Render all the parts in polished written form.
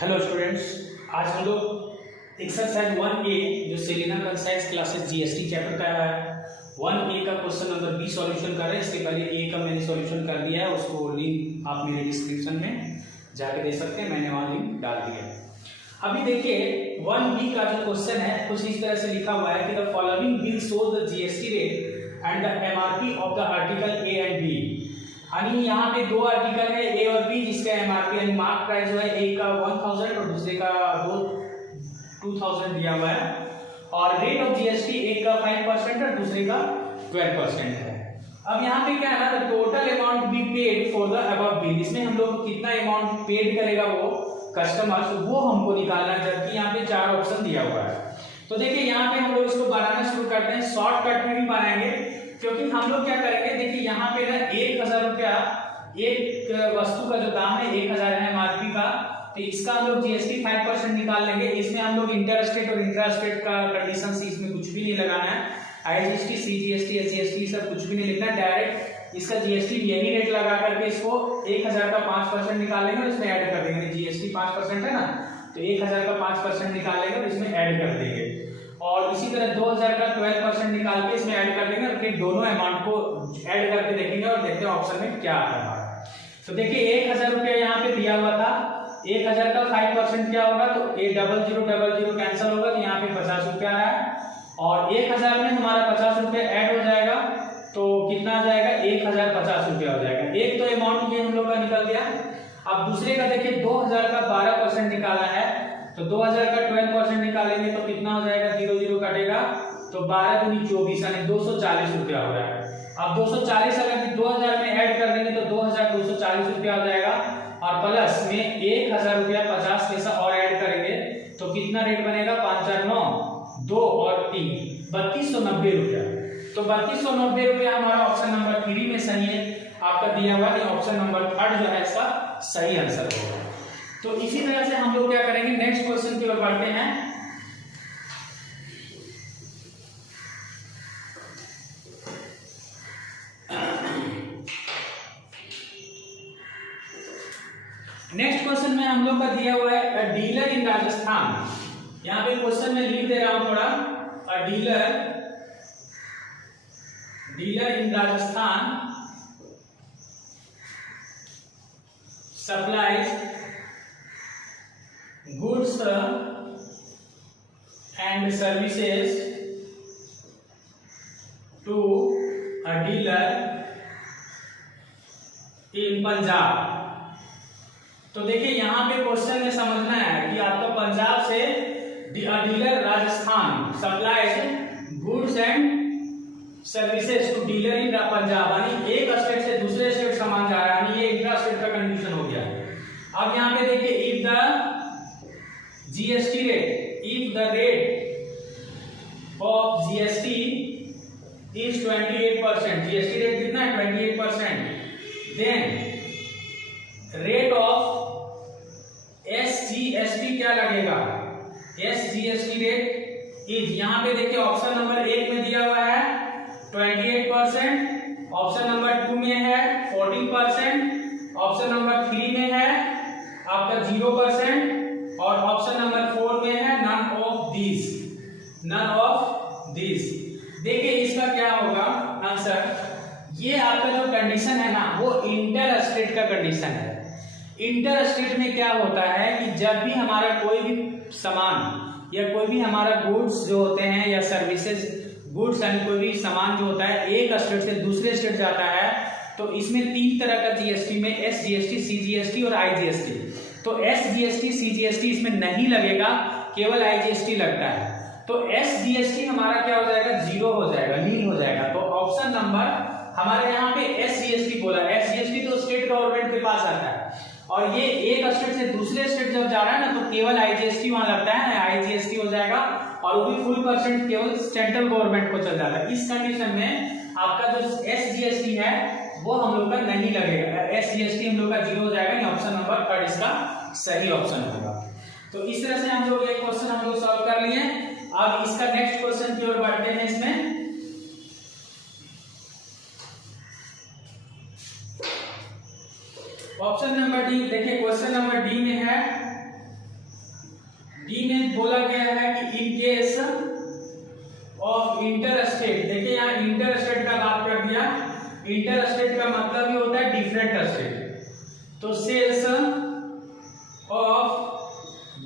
Hello students, आज हम लोग एक्सरसाइज 1A जो Selina concise classes GST chapter का है 1A का क्वेश्चन नंबर 20 सॉल्यूशन कर रहे हैं। इसके पहले ए का मैंने सॉल्यूशन कर दिया है, उसको लिंक आप मेरे डिस्क्रिप्शन में जाके दे सकते हैं, मैंने वहाँ लिंक डाल दिया है। अभी देखिए 1B का जो क्वेश्चन है कुछ इस तरह से लिखा हुआ है कि the following bill shows the GST rate and the MRP of the article A and B. यानी यहाँ पे दो आर्टिकल है ए और बी जिसका एमआरपी यानी मार्क प्राइस जो है एक का 1000 और दूसरे का 2000 दिया हुआ है और रेट ऑफ जीएसटी एक का 5% और दूसरे का 12% है। अब यहाँ पे क्या है ना, total amount be paid for the above bill, इसमें हम लोग कितना अमाउंट पेड करेगा वो कस्टमर वो हमको निकालना है, जबकि यहाँ पे 4 ऑप्शन दिया हुआ है। तो देखिए यहाँ पे हम लोग इसको बनाना शुरू करते हैं, शॉर्टकट में भी बनाएंगे क्योंकि हम लोग क्या करेंगे, देखिए यहाँ पे ना 1000 रुपया एक वस्तु का जो दाम है 1000 है एमआरपी का, तो इसका हम लोग जीएसटी 5% निकाल लेंगे। इसमें हम लोग इंटर स्टेट और इंट्रा स्टेट का कंडीशन से इसमें कुछ भी नहीं लगाना है, आईजीएसटी सीजीएसटी एसजीएसटी सब कुछ भी नहीं लिखना है, डायरेक्ट इसका जीएसटी यही रेट लगा करके इसको 1000 का 5% निकालेंगे और इसमें ऐड कर देंगे। जीएसटी 5% है ना, तो 1000 का 5% निकालेंगे और इसमें ऐड कर देंगे और इसी तरह 2000 का 12% निकाल के इसमें ऐड कर देंगे और फिर दोनों अमाउंट को ऐड करके देखेंगे और देखते हैं ऑप्शन में क्या आ रहा है। तो देखिए 1000 रुपया यहाँ पे दिया हुआ था, 1000 का 5% क्या होगा, तो 0000 कैंसिल होगा, तो यहाँ पे 50 रुपया आ रहा है और 1000 में हमारा 50 रुपया ऐड हो जाएगा तो कितना आ जाएगा, 1050 रुपया हो जाएगा। एक तो अमाउंट ये हम लोग का निकल गया। अब दूसरे का देखिए 2000 का 12% निकालना है, तो 2000 का 12% निकालेंगे तो कितना हो जाएगा, 00 कटेगा तो 12 दूनी 24 यानी 240 रुपया हो रहा है। अब 240 अगर 2000 में ऐड कर देंगे तो 2240 रुपया हो जाएगा और प्लस में 1000 रुपया 50 पैसा और ऐड करेंगे तो कितना रेट बनेगा, 5 4 9 2 और 3 3290 रुपया। तो 3290 रुपया हमारा ऑप्शन नंबर 3 में सही है, आपका दिया हुआ है ऑप्शन नंबर 3 जो है इसका सही आंसर होगा। तो इसी तरह से हम लोग क्या करेंगे, नेक्स्ट क्वेश्चन की ओर बढ़ते हैं। नेक्स्ट क्वेश्चन में हम लोग का दिया हुआ है अ डीलर इन राजस्थान। यहाँ पे क्वेश्चन में लिख दे रहा हूं थोड़ा, अ dealer in Rajasthan supplies goods and services to a dealer in Punjab. तो देखिए यहाँ पे क्वेश्चन में समझना है कि आपका पंजाब से dealer Rajasthan supplies goods and services to dealer in Punjab, यानी एक स्टेट से दूसरे स्टेट सामान जा रहा है, यानी ये इंट्रा स्टेट का कंडीशन हो गया। अब यहाँ पे देखिए if the GST rate, if the rate of GST is 28%, GST rate कितना है 28%, then rate of SGST क्या लगेगा, SGST rate is, यहाँ पे देखिए ऑप्शन नंबर 1 में दिया हुआ है 28%, ऑप्शन नंबर 2 में है 14%, ऑप्शन नंबर 3 में है आपका 0% और ऑप्शन नंबर 4 में है नन ऑफ दिस। देखिए इसका क्या होगा आंसर, ये आपका जो कंडीशन है ना वो इंटर स्टेट का कंडीशन है। इंटर स्टेट में क्या होता है कि जब भी हमारा कोई भी सामान या कोई भी हमारा गुड्स जो होते हैं या सर्विसेज गुड्स एंड कोई भी सामान जो होता है एक स्टेट से दूसरे स्टेट जाता है तो इसमें 3 तरह का जीएसटी में एसजीएसटी, सीजीएसटी और आईजीएसटी। तो एसजीएसटी सीजीएसटी इसमें नहीं लगेगा, केवल आईजीएसटी लगता है। तो एसजीएसटी हमारा क्या हो जाएगा, 0 हो जाएगा, नील हो जाएगा। तो ऑप्शन नंबर हमारे यहाँ पे एसजीएसटी बोला, एसजीएसटी तो स्टेट गवर्नमेंट के पास आता है और ये एक स्टेट से दूसरे स्टेट जब जा रहा है ना तो केवल आईजीएसटी वहां लगता है, आईजीएसटी हो जाएगा और वो भी फुल परसेंट केवल सेंट्रल गवर्नमेंट को चल जाता है। इस कंडीशन में आपका जो एसजीएसटी है वो हम लोग का नहीं लगेगा, एसजीएसटी हम लोग का 0 हो जाएगा, ऑप्शन नंबर 3 इसका सही ऑप्शन होगा। तो इस तरह से हम लोग एक क्वेश्चन हम लोग सॉल्व कर लिए। अब इसका नेक्स्ट क्वेश्चन की ओर बढ़ते हैं। इसमें ऑप्शन नंबर डी, देखिए क्वेश्चन नंबर डी में है डी में बोला गया है कि in case of inter state, देखिए यहाँ इंटर स्टेट का बात कर दिया। इंटर स्टेट का मतलब ही होता है डिफरेंट स्टेट। तो सेल्स ऑफ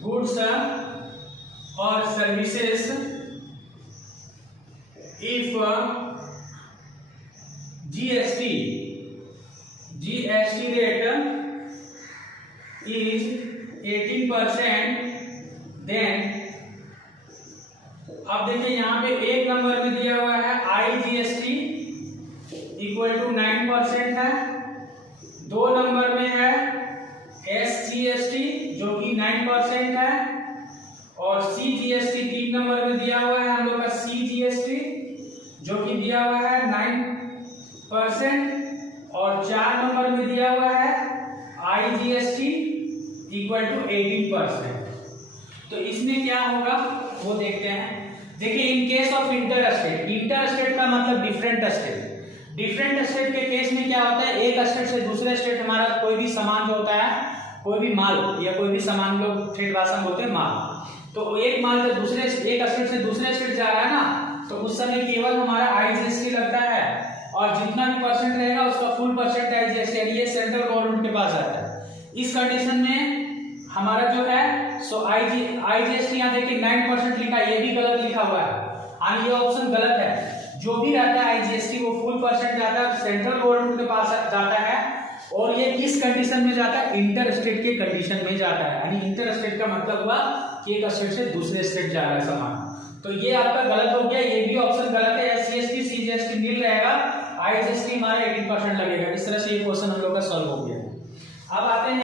गुड्स और services if GST rate is 18%, then अब देखिए यहाँ पे एक नंबर में दिया हुआ है IGST इक्वल टू 9% है, दो नंबर में है SGST जो कि 9% है, और CGST तीन नंबर में दिया हुआ है हम लोग का CGST जो कि दिया हुआ है 9%, और चार नंबर में दिया हुआ है IGST इक्वल टू 18%। तो इसमें क्या होगा वो देखते हैं। देखिए in case of inter state का मतलब डिफरेंट स्टेट। डिफरेंट स्टेट के केस में क्या होता है, एक स्टेट से दूसरे स्टेट हमारा कोई भी सामान जो होता है, कोई भी माल या कोई भी सामान लोग ठेठ भाषा में बोलते हैं माल, तो एक माल से दूसरे एक स्टेट से दूसरे स्टेट जा रहा है ना, तो उस समय केवल हमारा IGST लगता है, और जितना भी परसेंट रहेगा उसका फुल परसेंट IGST ये सेंट्रल गवर्नमेंट के पास आता है। इस कंडीशन में हमारा जो है सो IGST यहाँ देखिए 9% लिखा है, ये भी गलत लिखा हुआ है, यानी ये ऑप्शन गलत है। जो भी रहता है IGST वो फुल परसेंट जाता है, सेंट्रल गवर्नमेंट के पास जाता है, और ये किस कंडीशन में जाता है, इंटर स्टेट के कंडीशन में जाता है। यानी इंटर स्टेट का मतलब हुआ कि एक स्टेट से दूसरे स्टेट जा रहा है सामान। तो ये आपका गलत हो गया, ये भी ऑप्शन गलत है। SGST CGST मिल रहेगा, IGST हमारा 18% लगेगा। इस तरह से ये क्वेश्चन हम लोग का सॉल्व हो गया।